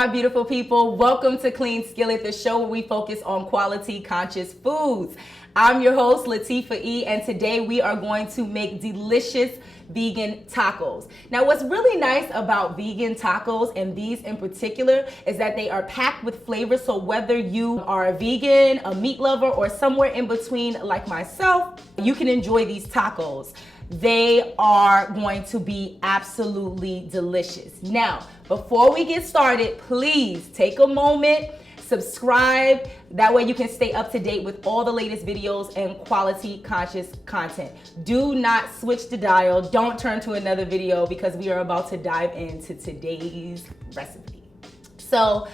my beautiful people. Welcome to Clean Skillet, the show where we focus on quality conscious foods. I'm your host, Latifah E, and today we are going to make delicious vegan tacos. Now, what's really nice about vegan tacos, and these in particular, is that they are packed with flavor. So whether you are a vegan, a meat lover, or somewhere in between like myself, you can enjoy these tacos. They are going to be absolutely delicious. Now, before we get started, please take a moment, subscribe. That way you can stay up to date with all the latest videos and quality conscious content. Do not switch the dial. Don't turn to another video because we are about to dive into today's recipe. So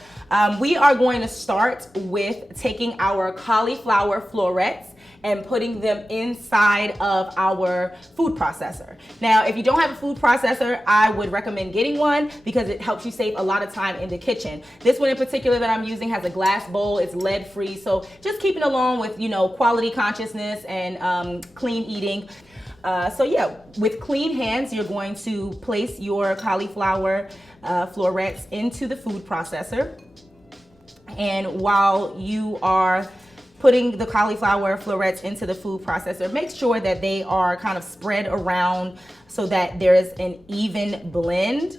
we are going to start with taking our cauliflower florets and putting them inside of our food processor. Now, if you don't have a food processor, I would recommend getting one because it helps you save a lot of time in the kitchen. This one in particular that I'm using has a glass bowl, it's lead free, so just keeping along with, quality consciousness and clean eating. So yeah, with clean hands, you're going to place your cauliflower florets into the food processor. And while you are putting the cauliflower florets into the food processor, make sure that they are kind of spread around so that there is an even blend.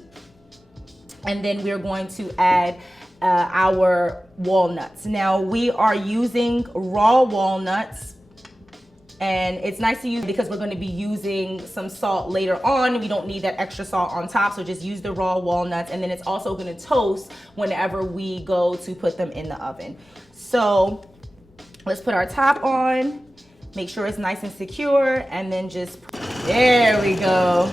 And then we're going to add our walnuts. Now we are using raw walnuts, and it's nice to use because we're going to be using some salt later on. We don't need that extra salt on top, so just use the raw walnuts, and then it's also going to toast whenever we go to put them in the oven. So let's put our top on, make sure it's nice and secure, and then there we go.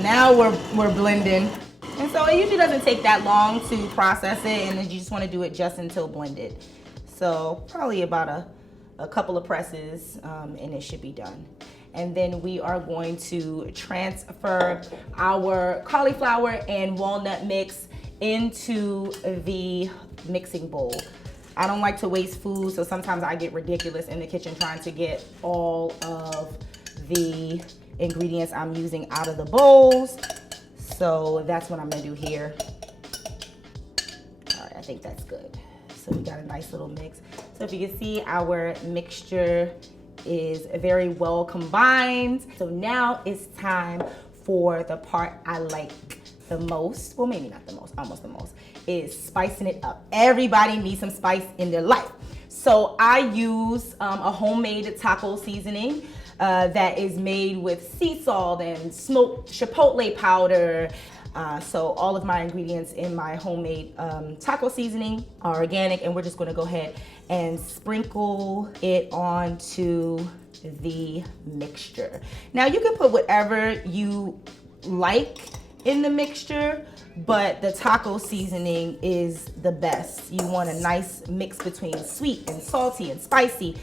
Now we're blending. And so it usually doesn't take that long to process it, and then you just want to do it just until blended. So probably about a couple of presses, and it should be done. And then we are going to transfer our cauliflower and walnut mix into the mixing bowl. I don't like to waste food, so sometimes I get ridiculous in the kitchen trying to get all of the ingredients I'm using out of the bowls. So that's what I'm gonna do here. All right, I think that's good. So we got a nice little mix. So if you can see, our mixture is very well combined. So now it's time for the part I like the most. Well, maybe not the most, almost the most, is spicing it up. Everybody needs some spice in their life. So I use a homemade taco seasoning that is made with sea salt and smoked chipotle powder. So all of my ingredients in my homemade taco seasoning are organic, and we're just gonna go ahead and sprinkle it onto the mixture. Now you can put whatever you like in the mixture, but the taco seasoning is the best. You want a nice mix between sweet and salty and spicy.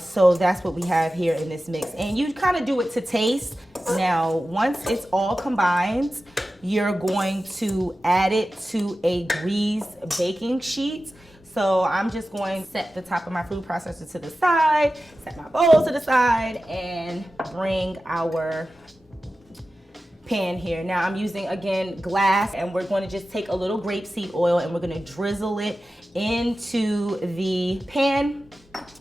So that's what we have here in this mix. And you kind of do it to taste. Now, once it's all combined, you're going to add it to a greased baking sheet. So I'm just going to set the top of my food processor to the side, set my bowl to the side, and bring our pan here. Now I'm using, again, glass, and we're going to just take a little grapeseed oil and we're going to drizzle it into the pan,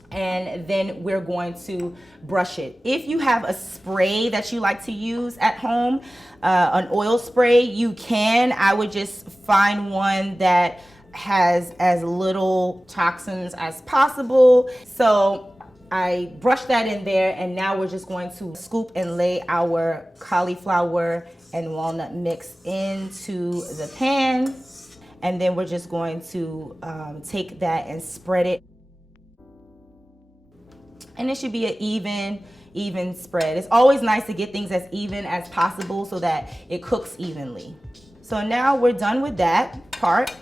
and then we're going to brush it. If you have a spray that you like to use at home, an oil spray, you can. I would just find one that has as little toxins as possible. So I brushed that in there, and now we're just going to scoop and lay our cauliflower and walnut mix into the pan. And then we're just going to take that and spread it. And it should be an even spread. It's always nice to get things as even as possible so that it cooks evenly. So now we're done with that part.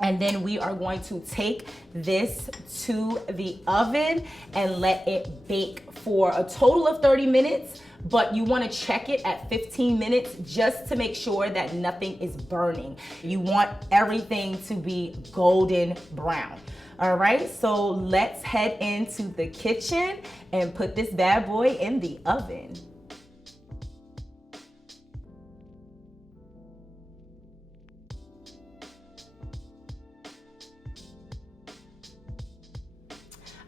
And then we are going to take this to the oven and let it bake for a total of 30 minutes. But you want to check it at 15 minutes just to make sure that nothing is burning. You want everything to be golden brown. All right, so let's head into the kitchen and put this bad boy in the oven.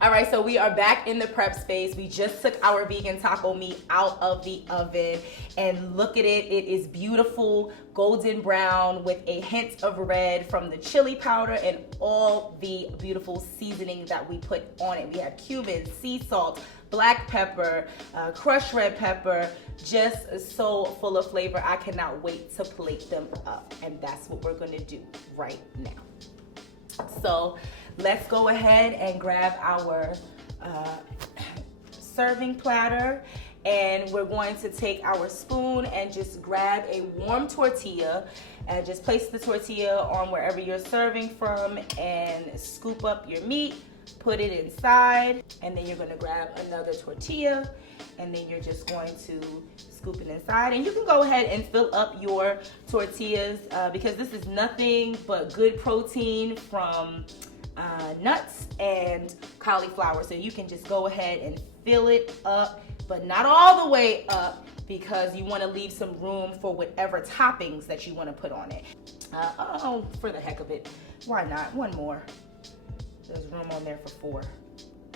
All right, so we are back in the prep space. We just took our vegan taco meat out of the oven, and look at it. It is beautiful, golden brown with a hint of red from the chili powder and all the beautiful seasoning that we put on it. We have cumin, sea salt, black pepper, crushed red pepper, just so full of flavor. I cannot wait to plate them up, and that's what we're gonna do right now. So let's go ahead and grab our serving platter, and we're going to take our spoon and just grab a warm tortilla and just place the tortilla on wherever you're serving from and scoop up your meat, put it inside, and then you're going to grab another tortilla, and then you're just going to scoop it inside. And you can go ahead and fill up your tortillas because this is nothing but good protein from nuts and cauliflower. So you can just go ahead and fill it up, but not all the way up, because you want to leave some room for whatever toppings that you want to put on it. Oh, for the heck of it, why not? One more. There's room on there for 4.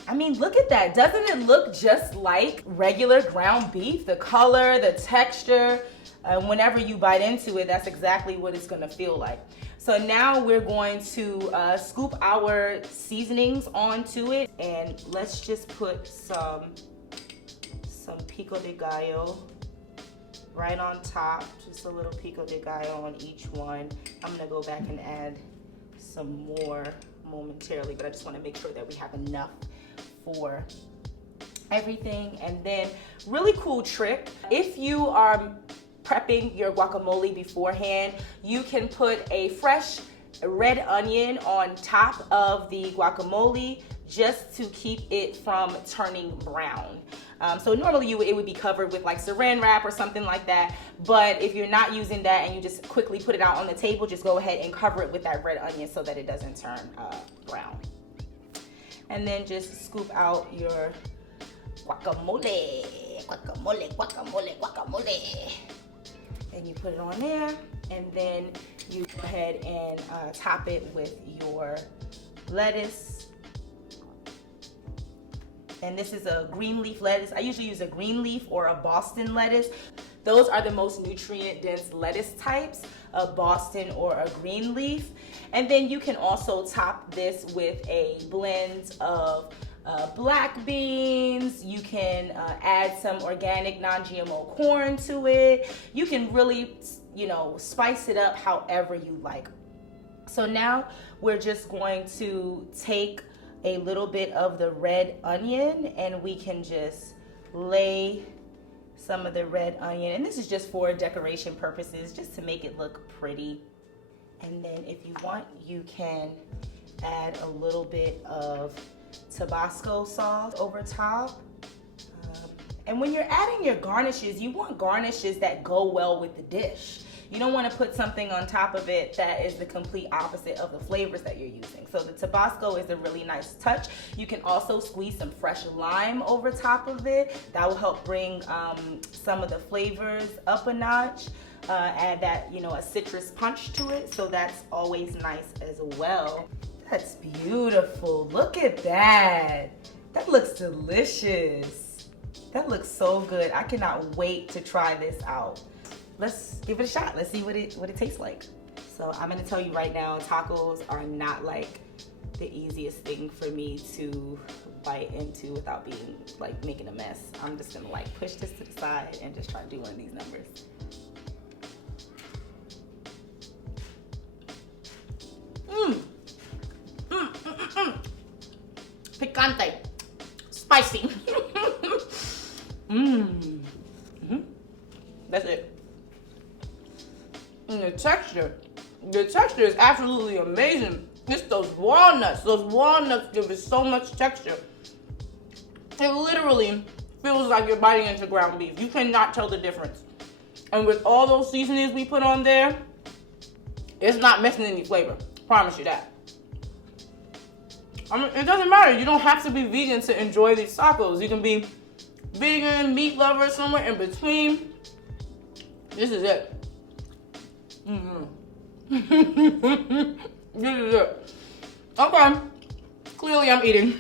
I mean, look at that. Doesn't it look just like regular ground beef? The color, the texture, whenever you bite into it, that's exactly what it's gonna feel like. So now we're going to scoop our seasonings onto it, and let's just put some Pico de Gallo right on top, just a little Pico de Gallo on each one. I'm gonna go back and add some more momentarily, but I just wanna make sure that we have enough for everything. And then, really cool trick, if you are prepping your guacamole beforehand, you can put a fresh red onion on top of the guacamole just to keep it from turning brown. So normally it would be covered with like saran wrap or something like that, but if you're not using that and you just quickly put it out on the table, just go ahead and cover it with that red onion so that it doesn't turn brown. And then just scoop out your guacamole, guacamole, guacamole, guacamole. And you put it on there, and then you go ahead and top it with your lettuce. And this is a green leaf lettuce. I usually use a green leaf or a Boston lettuce. Those are the most nutrient dense lettuce types, a Boston or a green leaf. And then you can also top this with a blend of black beans. You can add some organic non-GMO corn to it. You can really, spice it up however you like. So now we're just going to take a little bit of the red onion, and we can just lay some of the red onion, and this is just for decoration purposes, just to make it look pretty. And then if you want, you can add a little bit of Tabasco sauce over top. And when you're adding your garnishes, you want garnishes that go well with the dish. You don't want to put something on top of it that is the complete opposite of the flavors that you're using. So the Tabasco is a really nice touch. You can also squeeze some fresh lime over top of it. That will help bring some of the flavors up a notch. Add that, a citrus punch to it. So that's always nice as well. That's beautiful. Look at that. That looks delicious. That looks so good. I cannot wait to try this out. Let's give it a shot. Let's see what it tastes like. So I'm gonna tell you right now, tacos are not like the easiest thing for me to bite into without being like making a mess. I'm just gonna like push this to the side and just try to do one of these numbers. Picante, spicy. That's it. And the texture is absolutely amazing. It's those walnuts give it so much texture. It literally feels like you're biting into ground beef. You cannot tell the difference. And with all those seasonings we put on there, it's not missing any flavor. Promise you that. I mean, it doesn't matter. You don't have to be vegan to enjoy these tacos. You can be vegan, meat lover, somewhere in between. This is it. This is it. Okay. Clearly I'm eating.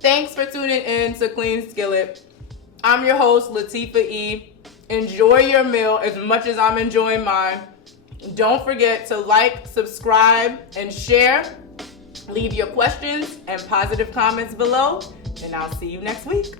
Thanks for tuning in to Clean Skillet. I'm your host, Latifah E. Enjoy your meal as much as I'm enjoying mine. Don't forget to like, subscribe, and share. Leave your questions and positive comments below, and I'll see you next week.